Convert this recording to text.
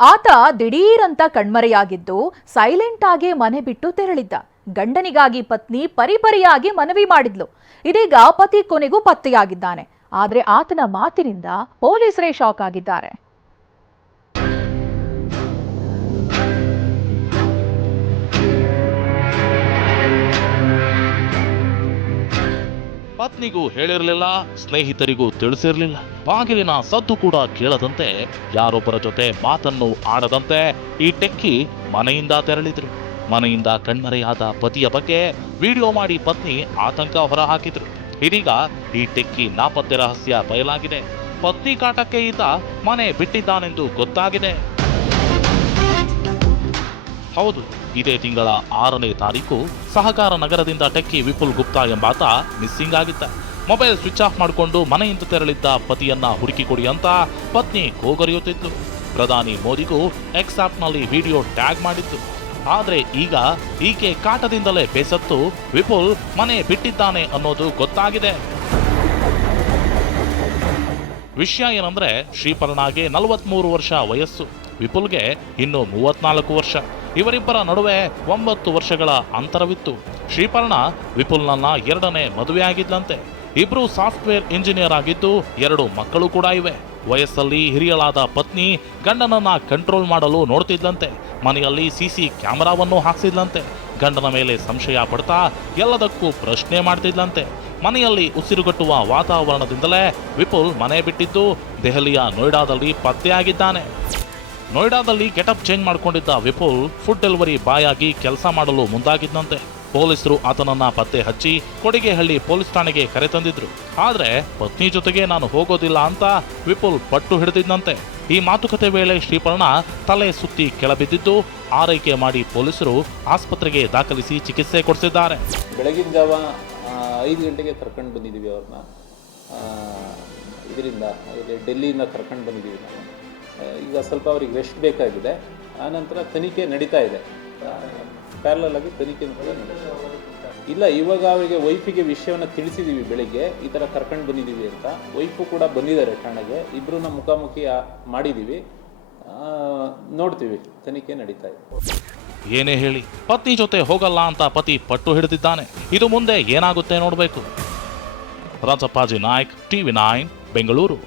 ಆತ ದಿಢೀರಂತ ಕಣ್ಮರೆಯಾಗಿದ್ದು ಸೈಲೆಂಟ್ ಆಗಿ ಮನೆ ಬಿಟ್ಟು ತೆರಳಿದ್ದ. ಗಂಡನಿಗಾಗಿ ಪತ್ನಿ ಪರಿಪರಿಯಾಗಿ ಮನವಿ ಮಾಡಿದ್ಲು. ಇದೀಗ ಪತಿ ಕೊನೆಗೂ ಪತ್ತೆಯಾಗಿದ್ದಾನೆ. ಆದ್ರೆ ಆತನ ಮಾತಿನಿಂದ ಪೊಲೀಸರೇ ಶಾಕ್ ಆಗಿದ್ದಾರೆ. ಪತ್ನಿಗೂ ಹೇಳಿರಲಿಲ್ಲ, ಸ್ನೇಹಿತರಿಗೂ ತಿಳಿಸಿರಲಿಲ್ಲ. ಬಾಗಿಲಿನ ಸದ್ದು ಕೂಡ ಕೇಳದಂತೆ ಯಾರೊಬ್ಬರ ಜೊತೆ ಮಾತನ್ನು ಆಡದಂತೆ ಈ ಟೆಕ್ಕಿ ಮನೆಯಿಂದ ತೆರಳಿದ್ರು. ಮನೆಯಿಂದ ಕಣ್ಮರೆಯಾದ ಪತಿಯ ಬಗ್ಗೆ ವಿಡಿಯೋ ಮಾಡಿ ಪತ್ನಿ ಆತಂಕ ಹೊರಹಾಕಿದ್ರು. ಇದೀಗ ಈ ಟೆಕ್ಕಿ ನಾಪತ್ತೆ ರಹಸ್ಯ ಬಯಲಾಗಿದೆ. ಪತ್ನಿ ಕಾಟಕ್ಕೆ ಈತ ಮನೆ ಬಿಟ್ಟಿದ್ದಾನೆಂದು ಗೊತ್ತಾಗಿದೆ. ಹೌದು ಇದೇ ತಿಂಗಳ ಆರನೇ ತಾರೀಕು ಸಹಕಾರ ನಗರದಿಂದ ಟೆಕ್ಕಿ ವಿಪುಲ್ ಗುಪ್ತಾ ಎಂಬಾತ ಮಿಸ್ಸಿಂಗ್ ಆಗಿದ್ದ. ಮೊಬೈಲ್ ಸ್ವಿಚ್ ಆಫ್ ಮಾಡಿಕೊಂಡು ಮನೆಯಿಂದ ತೆರಳಿದ್ದ ಪತಿಯನ್ನ ಹುಡುಕಿ ಕೊಡಿ ಅಂತ ಪತ್ನಿ ಕೋಗರಿಯುತ್ತಿತ್ತು. ಪ್ರಧಾನಿ ಮೋದಿಗೂ ಎಕ್ಸ್ ಆಪ್ನಲ್ಲಿ ವಿಡಿಯೋ ಟ್ಯಾಗ್ ಮಾಡಿತ್ತು. ಆದರೆ ಈಗ ಈಕೆ ಕಾಟದಿಂದಲೇ ಬೇಸತ್ತು ವಿಪುಲ್ ಮನೆ ಬಿಟ್ಟಿದ್ದಾನೆ ಅನ್ನೋದು ಗೊತ್ತಾಗಿದೆ. ವಿಷಯ ಏನಂದ್ರೆ ಶ್ರೀಪರ್ಣಾಗೆ ನಲವತ್ಮೂರು ವರ್ಷ ವಯಸ್ಸು. ವಿಪುಲ್ಗೆ ಇನ್ನು ಮೂವತ್ನಾಲ್ಕು ವರ್ಷ. ಇವರಿಬ್ಬರ ನಡುವೆ ಒಂಬತ್ತು ವರ್ಷಗಳ ಅಂತರವಿತ್ತು. ಶ್ರೀಪರ್ಣ ವಿಪುಲ್ನನ್ನ ಎರಡನೇ ಮದುವೆಯಾಗಿದ್ಲಂತೆ. ಇಬ್ರು ಸಾಫ್ಟ್ವೇರ್ ಇಂಜಿನಿಯರ್ ಆಗಿದ್ದು ಎರಡು ಮಕ್ಕಳು ಕೂಡ ಇವೆ. ವಯಸ್ಸಲ್ಲಿ ಹಿರಿಯಳಾದ ಪತ್ನಿ ಗಂಡನನ್ನ ಕಂಟ್ರೋಲ್ ಮಾಡಲು ನೋಡ್ತಿದ್ದಂತೆ ಮನೆಯಲ್ಲಿ ಸಿಸಿ ಕ್ಯಾಮರಾವನ್ನು ಹಾಕ್ಸಿದ್ಲಂತೆ. ಗಂಡನ ಮೇಲೆ ಸಂಶಯ ಪಡ್ತಾ ಎಲ್ಲದಕ್ಕೂ ಪ್ರಶ್ನೆ ಮಾಡ್ತಿದ್ಲಂತೆ. ಮನೆಯಲ್ಲಿ ಉಸಿರುಗಟ್ಟುವ ವಾತಾವರಣದಿಂದಲೇ ವಿಪುಲ್ ಮನೆ ಬಿಟ್ಟಿದ್ದು, ದೆಹಲಿಯ ನೋಯ್ಡಾದಲ್ಲಿ ಪತ್ತೆಯಾಗಿದ್ದಾನೆ. ನೋಯ್ಡಾದಲ್ಲಿ ಗೆಟಪ್ ಚೇಂಜ್ ಮಾಡಿಕೊಂಡಿದ್ದ ವಿಪುಲ್ ಫುಡ್ ಡೆಲಿವರಿ ಬಾಯ್ ಆಗಿ ಕೆಲಸ ಮಾಡಲು ಮುಂದಾಗಿದ್ದಂತೆ ಪೊಲೀಸರು ಆತನನ್ನ ಪತ್ತೆ ಹಚ್ಚಿ ಕೊಡಿಗೆಹಳ್ಳಿ ಪೊಲೀಸ್ ಠಾಣೆಗೆ ಕರೆತಂದಿದ್ರು ಆದ್ರೆ ಪತ್ನಿ ಜೊತೆಗೆ ನಾನು ಹೋಗೋದಿಲ್ಲ ಅಂತ ವಿಪುಲ್ ಪಟ್ಟು ಹಿಡಿದಿದ್ದಂತೆ ಈ ಮಾತುಕತೆ ವೇಳೆ ಶ್ರೀಪರ್ಣ ತಲೆ ಸುತ್ತಿ ಕೆಳಬಿದ್ದಿದ್ದು ಆರೈಕೆ ಮಾಡಿ ಪೊಲೀಸರು ಆಸ್ಪತ್ರೆಗೆ ದಾಖಲಿಸಿ ಚಿಕಿತ್ಸೆ ಕೊಡಿಸಿದ್ದಾರೆ. ಬೆಳಗಿನ ಜಾವ ಐದು ಗಂಟೆಗೆ ಕರ್ಕೊಂಡು ಬಂದಿದ್ದೀವಿ ಅವ್ರನ್ನ. ಇದರಿಂದ ಡೆಲ್ಲಿಯಿಂದ ಕರ್ಕೊಂಡು ಬಂದಿದ್ದೀವಿ ನಾವು. ಈಗ ಸ್ವಲ್ಪ ಅವ್ರಿಗೆ ರೆಸ್ಟ್ ಬೇಕಾಗಿದೆ. ಆನಂತರ ತನಿಖೆ ನಡೀತಾ ಇದೆ. ಪ್ಯಾರಲಲ್ ಆಗಿ ತನಿಖೆ ಕೂಡ ನಡೀತಾ. ಇಲ್ಲ, ಇವಾಗ ಅವರಿಗೆ ವೈಫಿಗೆ ವಿಷಯವನ್ನು ತಿಳಿಸಿದ್ದೀವಿ ಬೆಳಿಗ್ಗೆ. ಈ ಥರ ಕರ್ಕೊಂಡು ಬಂದಿದ್ದೀವಿ ಅಂತ. ವೈಫು ಕೂಡ ಬಂದಿದ್ದಾರೆ ಠಾಣೆಗೆ. ಇಬ್ಬರನ್ನ ಮುಖಾಮುಖಿ ಮಾಡಿದ್ದೀವಿ ನೋಡ್ತೀವಿ. ತನಿಖೆ ನಡೀತಾ ಇದೆ. ಏನೇ ಹೇಳಿ ಪತ್ನಿ ಜೊತೆ ಹೋಗಲ್ಲ ಅಂತ ಪತಿ ಪಟ್ಟು ಹಿಡಿದಿದ್ದಾನೆ. ಇದು ಮುಂದೆ ಏನಾಗುತ್ತೆ ನೋಡಬೇಕು. Rajappaji Nayak, TV nine, Bengaluru.